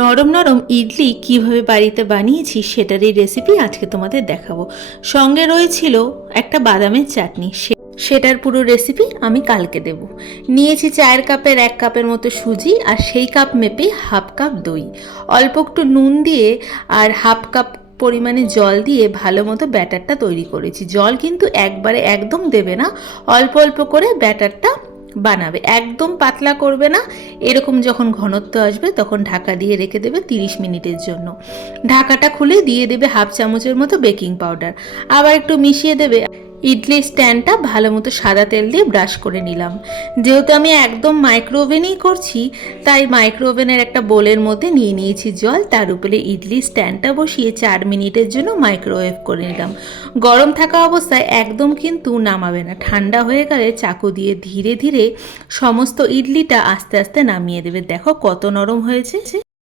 নরম নরম ইডলি কিভাবে বাড়িতে বানিয়েছি সেটারই রেসিপি আজকে তোমাদের দেখাবো। সঙ্গে রয়েছিল একটা বাদামের চাটনি, সেটার পুরো রেসিপি আমি কালকে দেব। নিয়েছি চায়ের কাপের 1 কাপের মতো সুজি, আর সেই কাপ মেপে হাফ কাপ দই, অল্প একটু নুন দিয়ে আর হাফ কাপ পরিমাণে জল দিয়ে ভালো মতো ব্যাটারটা তৈরি করেছি। জল কিন্তু একবারে একদম দেবে না, অল্প অল্প করে ব্যাটারটা বানাবে, একদম পাতলা করবে না। এরকম যখন ঘনত্ব আসবে তখন ঢাকা দিয়ে রেখে দেবে 30 মিনিটের জন্য। ঢাকাটা খুলে দিয়ে দেবে হাফ চামচের মতো বেকিং পাউডার, আবার একটু মিশিয়ে দেবে। ইডলি স্ট্যান্ডটা ভালো মতো সাদা তেল দিয়ে ব্রাশ করে নিলাম। যেহেতু আমি একদম মাইক্রো ওভেনেই করছি, তাই মাইক্রো ওভেনের একটা বোলের মধ্যে নিয়ে নিয়েছি জল, তার উপরে ইডলি স্ট্যান্ডটা বসিয়ে 4 মিনিটের জন্য মাইক্রোওয়েভ করে নিলাম। গরম থাকা অবস্থায় একদম কিন্তু নামাবে না, ঠান্ডা হয়ে গেলে চাকু দিয়ে ধীরে ধীরে সমস্ত ইডলিটা আস্তে আস্তে নামিয়ে দেবে। দেখো কত নরম হয়েছে।